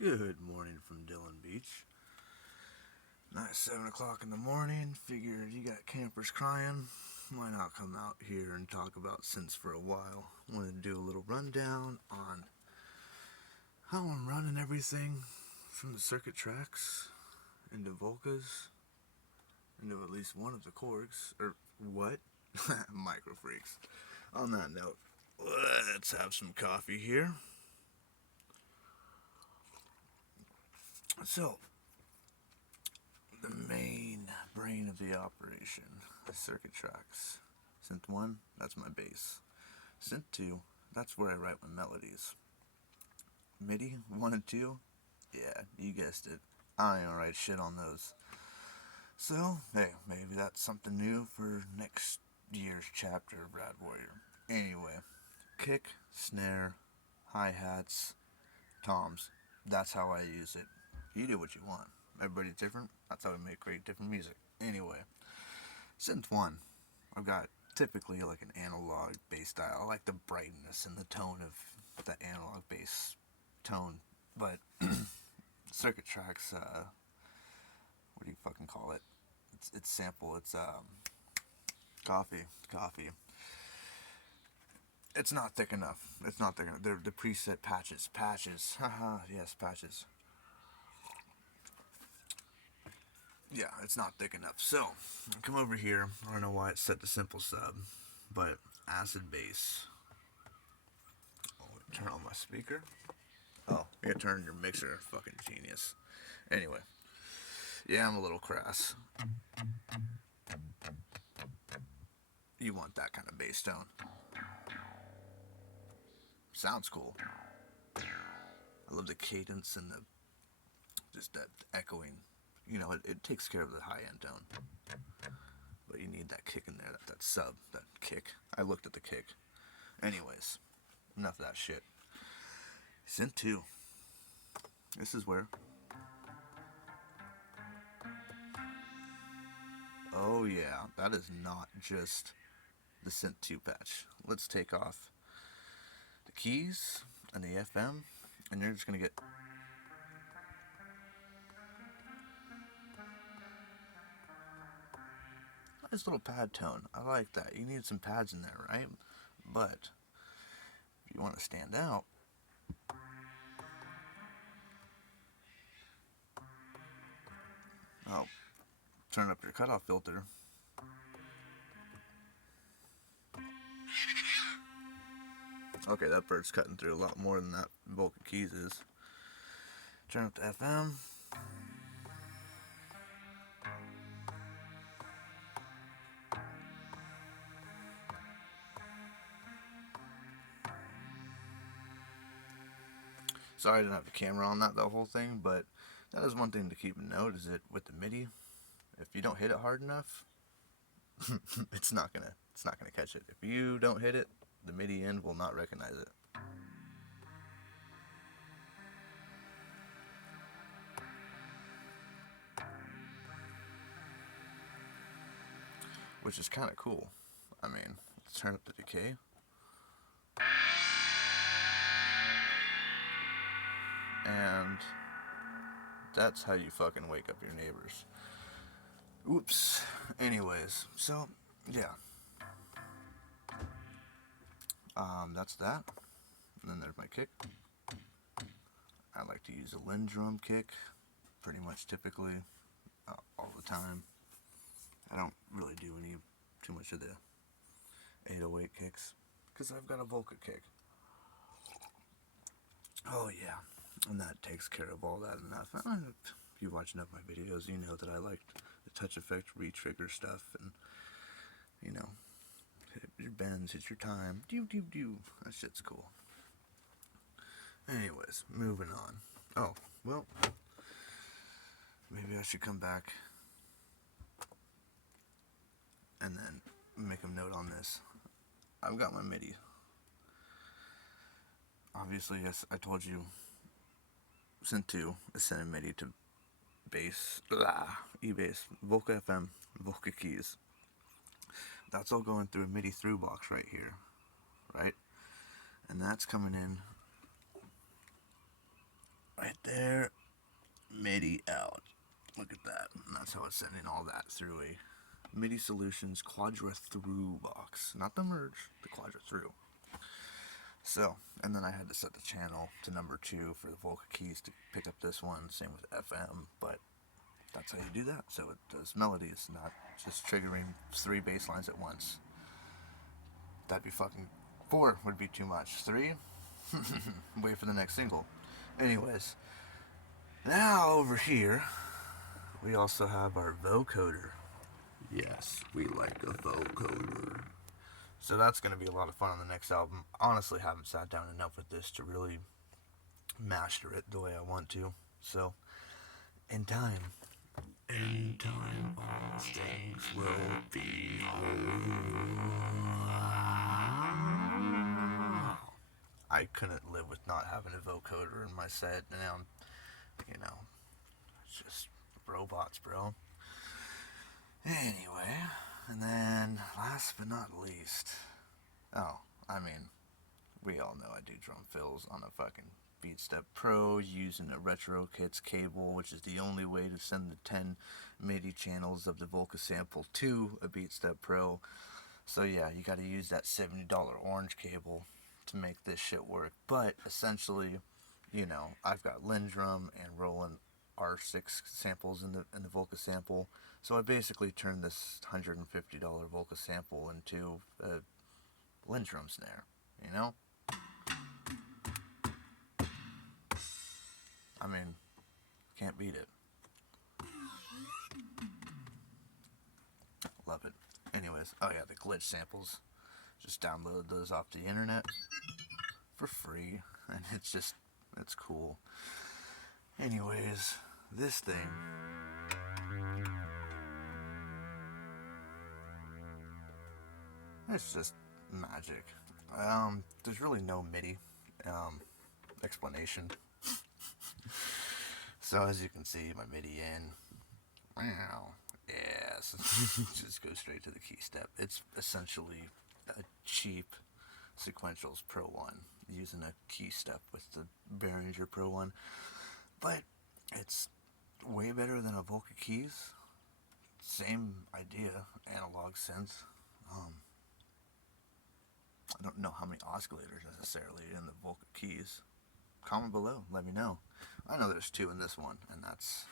Good morning from Dillon Beach. Not 7 o'clock in the morning. Figured you got campers crying. Why not come out here and talk about synths for a while? Wanted to do a little rundown on how I'm running everything from the circuit tracks into Volcas, into at least one of the Korgs. Or what? Micro freaks. On that note, let's have some coffee here. So, the main brain of the operation, the circuit tracks. Synth 1, that's my bass. Synth 2, that's where I write my melodies. MIDI 1 and 2, yeah, you guessed it. I ain't gonna write shit on those. So, hey, maybe that's something new for next year's chapter of Rad Warrior. Anyway, kick, snare, hi-hats, toms. That's how I use it. You do what you want. Everybody's different. That's how we make great different music. Anyway, synth 1. I've got typically like an analog bass style. I like the brightness and the tone of the analog bass tone. But circuit tracks, what do you fucking call it? It's sample. It's coffee. It's not thick enough. They're the preset patches. Haha, yes, patches. Yeah, it's not thick enough. So, come over here. I don't know why it's set to simple sub, but acid bass. Turn on my speaker. Oh, you gotta turn your mixer. Fucking genius. Anyway, yeah, I'm a little crass. You want that kind of bass tone. Sounds cool. I love the cadence and the just that echoing. You know, it takes care of the high end tone. But you need that kick in there, that sub, that kick. I looked at the kick. Anyways, enough of that shit. Synth 2. This is where. Oh yeah, that is not just the Synth 2 patch. Let's take off the keys and the FM, and you're just gonna get. Nice little pad tone. I like that. You need some pads in there, right? But if you want to stand out, oh, turn up your cutoff filter. Okay, that bird's cutting through a lot more than that Volca keys is. Turn up the FM. Sorry I didn't have the camera on that the whole thing, but that is one thing to keep in note, is that with the MIDI, if you don't hit it hard enough, it's not gonna catch it. If you don't hit it, the MIDI end will not recognize it. Which is kind of cool. I mean, let's turn up the decay. And that's how you fucking wake up your neighbors. Oops. Anyways, so yeah. That's that. And then there's my kick. I like to use a Lin drum kick, pretty much typically, all the time. I don't really do too much of the 808 kicks, because I've got a Volca kick. Oh yeah, and that takes care of all that enough. If you watch enough of my videos, you know that I like the touch effect re-trigger stuff, and you know, hit your bends, hit your time, that shit's cool. Anyways, moving on. Oh, well, maybe I should come back and then make a note on this. I've got my MIDI. Obviously, yes, I told you, Synth 2 is sending MIDI to bass, E-bass, Volca FM, Volca keys. That's all going through a MIDI through box right here, right? And that's coming in right there MIDI out. Look at that. And that's how it's sending all that through a MIDI Solutions Quadra Through box. Not the merge, the Quadra Through. So, and then I had to set the channel to number 2 for the Volca keys to pick up this one. Same with FM, but that's how you do that. So it does melodies, not just triggering 3 bass lines at once. That'd be fucking 4 would be too much. 3? Wait for the next single. Anyways, now over here, we also have our vocoder. Yes, we like a vocoder. So that's going to be a lot of fun on the next album. Honestly, haven't sat down enough with this to really master it the way I want to. So, in time, all things will be whole. I couldn't live with not having a vocoder in my set. Now, it's just robots, bro. Anyway, and then last but not least, we all know I do drum fills on a fucking BeatStep Pro using a Retro Kits cable, which is the only way to send the 10 MIDI channels of the Volca sample to a BeatStep Pro. So yeah, you gotta use that $70 orange cable to make this shit work. But essentially, I've got Lindrum and Roland R6 samples in the Volca sample. So I basically turned this $150 Volca sample into a Lindrum snare, can't beat it. Love it. Anyways, oh yeah, the glitch samples. Just download those off the internet for free, and it's cool. Anyways, this thing, it's just magic. There's really no MIDI explanation. So as you can see, my MIDI in. Wow. Yes. Just go straight to the key step. It's essentially a cheap Sequentials Pro 1 using a key step with the Behringer Pro 1. But it's way better than a Volca keys. Same idea, analog synth. I don't know how many oscillators necessarily in the Volca keys. Comment below, let me know. I know there's 2 in this one, and that's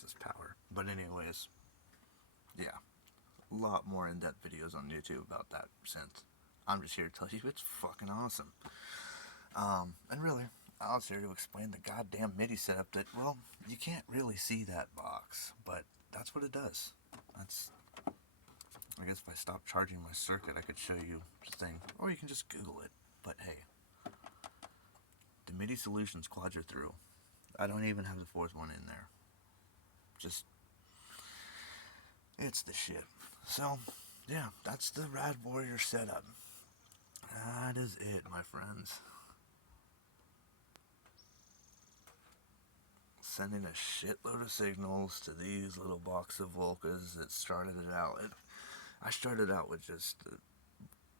just power. But anyways, yeah, a lot more in-depth videos on YouTube about that synth. I'm just here to tell you it's fucking awesome. And really, I was here to explain the goddamn MIDI setup that, well, you can't really see that box, but that's what it does. I guess if I stop charging my circuit, I could show you the thing, or you can just Google it. But hey, the MIDI Solutions Quadra Through. I don't even have the 4th one in there. It's the shit. So, yeah, that's the Rad Warrior setup. That is it, my friends. Sending a shitload of signals to these little box of Volcas that started it out. I started out with just the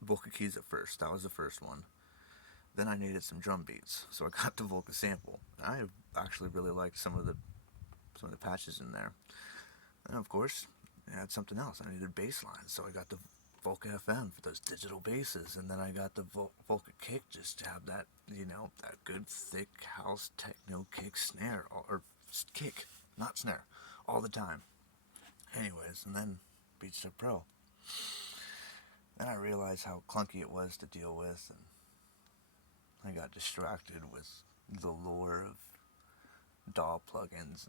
Volca keys at first. That was the first one. Then I needed some drum beats, so I got the Volca sample. I actually really liked some of the patches in there. And of course, I had something else. I needed bass lines, so I got the Volca FM for those digital basses, and then I got the Volca kick just to have that, that good thick house techno kick snare, or kick, not snare, all the time. Anyways, and then BeatStep Pro. Then I realized how clunky it was to deal with, and I got distracted with the lure of DAW plugins,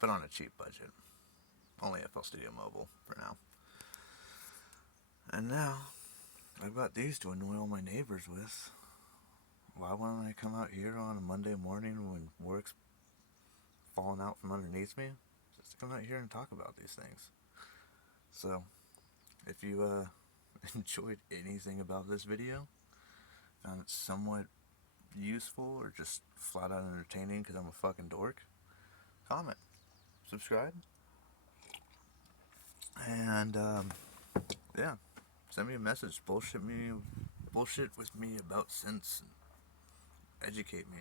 but on a cheap budget. Only FL Studio Mobile for now. And now, I've got these to annoy all my neighbors with. Why wouldn't I come out here on a Monday morning when work's falling out from underneath me? Just to come out here and talk about these things. So, if you enjoyed anything about this video, found it somewhat useful or just flat out entertaining because I'm a fucking dork, comment, subscribe, and yeah, send me a message, bullshit with me about synths, and educate me.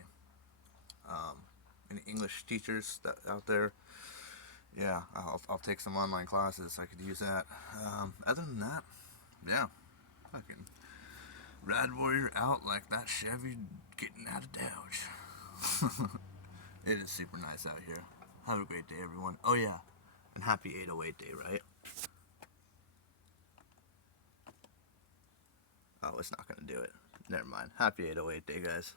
any English teachers that out there, yeah, I'll take some online classes. I could use that. Other than that, yeah, fucking Rad Warrior out like that Chevy getting out of Dodge. It is super nice out here. Have a great day, everyone. Oh yeah, and happy 808 day, right? Oh, it's not gonna do it. Never mind. Happy 808 day, guys.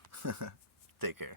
Take care.